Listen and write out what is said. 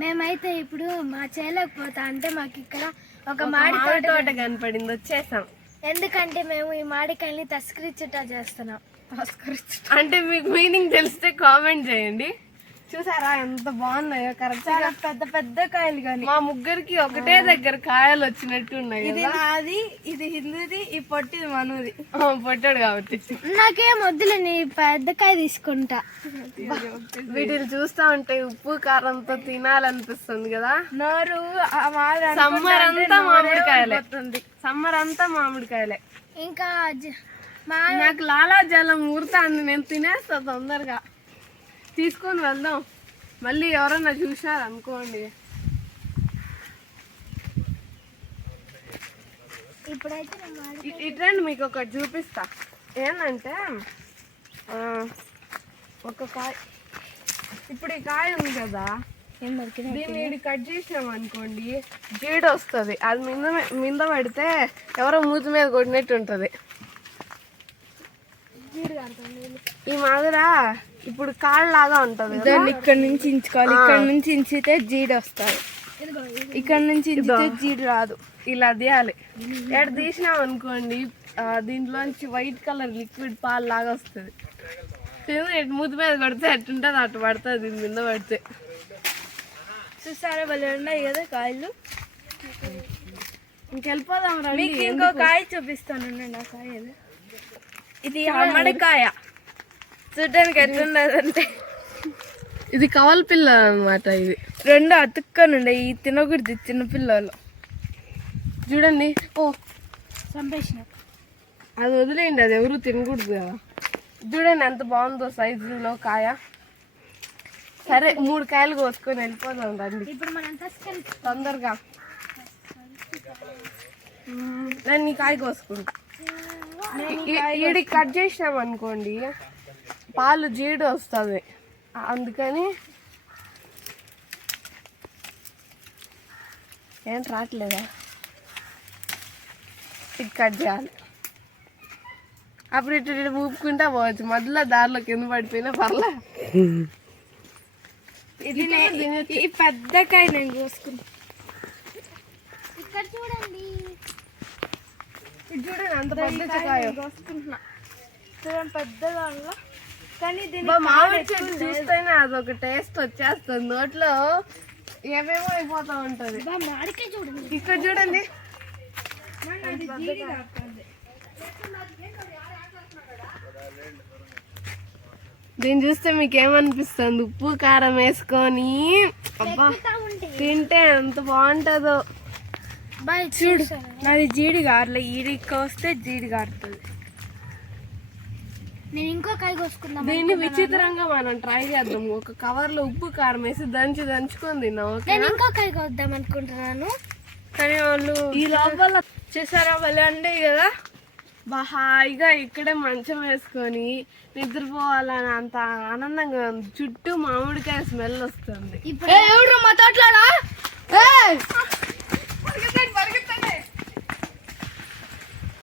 మేమైతే ఇప్పుడు మా చేలోకి పోతా అంటే మాకు ఇక్కడ ఒక మామిడి తోట కనపడింది, వచ్చేసాం. ఎందుకంటే మేము ఈ మామిడికాయల్ని తస్కరించుట చేస్తున్నాం. అంటే మీకు మీనింగ్ తెలిస్తే కామెంట్ చేయండి. చూసారా ఎంత బాగున్నాయో, కరెక్ట్ చాలా పెద్ద పెద్ద కాయలు. కానీ మా ముగ్గురికి ఒకటే దగ్గర కాయలు వచ్చినట్టు ఉన్నాయి. ఇది నాది, ఇది హిందూది, ఈ పొట్టిది మనూది. పొట్టాడు కాబట్టి నాకేం వద్దులే, నీ పెద్ద కాయ తీసుకుంటా. వీటిని చూస్తా ఉంటే ఉప్పు కారంతో తినాలనిపిస్తుంది కదా. నోరు సమ్మర్ అంతా మామిడికాయలే, సమ్మర్ అంతా మామిడికాయలే. ఇంకా నాకు లాలాజలం ఊరుతాంది, నేను తినేస్తా తొందరగా. తీసుకొని వెళ్దాం, మళ్ళీ ఎవరన్నా చూసారు అనుకోండి. ఇట్రండి, మీకు ఒకటి చూపిస్తా. ఏంటంటే ఒక కాయ, ఇప్పుడు ఈ కాయ ఉంది కదా, దీన్ని కట్ చేసినాం అనుకోండి, జీడ వస్తుంది. అది మింద పడితే ఎవరో మూతి మీద కొట్టినట్టు ఉంటుంది. ఈ మాదిర ఇప్పుడు కాళ్ళలాగా ఉంటది, దాన్ని ఇక్కడ నుంచి ఇంచుకోవాలి. ఇక్కడ నుంచి ఇంచితే జీడి వస్తుంది, ఇక్కడ నుంచి ఇంచితే జీడి రాదు. ఇలా తీయాలి. ఎక్కడ తీసినాం అనుకోండి, దీంట్లోంచి వైట్ కలర్ లిక్విడ్ పాలు లాగా వస్తుంది. మూతి మీద కొడితే ఎట్టుంటుంది అటు పడుతుంది, దీని మీద పడితే. చూసారా భలే ఉన్నాయి కదా కాయలు. ఇంకెళ్ళిపోదాం రండి. ఇంకో కాయ చూపిస్తాను. ఆ కాయ ఇది మామిడికాయ, చూడ్డానికి ఎట్లుండదంటే ఇది కవల పిల్ల అనమాట. ఇది రెండు అతుక్కనుండే, ఈ తినకూడదు చిన్నపిల్లలు. చూడండి, ఓ సంపేసిన, అది వదిలేయండి, అది ఎవరు తినకూడదు కదా. చూడండి ఎంత బాగుందో సైజులో కాయ. సరే 3 కాయలు కోసుకొని వెళ్ళిపోదాం రండి. ఇప్పుడు మనం తొందరగా నేను ఈ కాయ కోసుకుంటా. ఈడికి కట్ చేసినాం అనుకోండి, పాలు జీడు వస్తుంది. అందుకని ఏం రావట్లేదా, ఇది కట్ చేయాలి. అప్పుడు ఇటు ఊపుకుంటా పోవచ్చు, మధ్యలో దారిలో కింద పడిపోయినా పర్లే. ఇది ఈ పెద్ద కాయ నేను కోసుకున్నా. ఇక్కడ చూడండి, ఇది చూడండి అంత పెద్ద కాయ కోసుకుంటున్నా. చూడండి పెద్ద దానిలో, కానీ మామిడి చెట్టు చూస్తేనే అదొక టేస్ట్ వచ్చేస్తుంది నోట్లో, ఏమేమో అయిపోతా ఉంటది. చూడండి, ఇక్కడ చూడండి. దీన్ని చూస్తే మీకు ఏమనిపిస్తుంది? ఉప్పు కారం వేసుకొని అబ్బా తింటే ఎంత బాగుంటుందో. చూడు, నాది జీడి గారలే, ఈడికి వస్తే జీడి గారుతుంది. నేను ఇంకో కాయ కోసుకుందాం. దీన్ని విచిత్రంగా మనం ట్రై చేద్దాం. ఒక కవర్ లో ఉప్పు కారం వేసి దంచుకొని తిన్నాం. నేను ఇంకో కాయ కోద్దాం అనుకుంటున్నాను, కానీ వాళ్ళు ఈ లోపల చేసారా భలే అంటే కదా. హాయిగా ఇక్కడే మంచం వేసుకొని నిద్రపోవాలని అంత ఆనందంగా ఉంది. చుట్టూ మామిడికాయ స్మెల్ వస్తుంది. ఇప్పుడు మా తోటలోడా